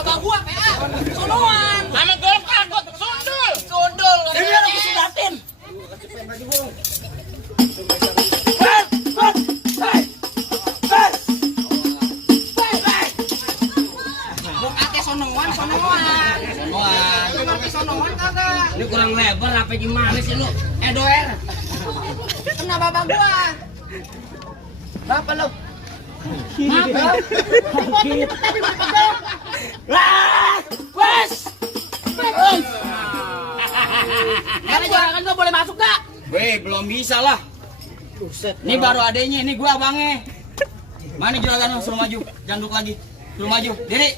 bapak gua PA. Sonoan. Sama golok takut sundul. Sundul. Ini aku sudatin. Bok ate sonoan. Ate sonoan kagak. Ini kurang lebar apa gimana sih lu? Doer. Kena bapak gua. Bapak lu. Maaf. Wes. Karena juragan gua boleh masuk gak? Weh, belum bisa lah. Ini baru adenya, ini gua abangnya. Mana juragan lu? Suruh maju. Jangan duduk lagi. Suruh maju. Diri.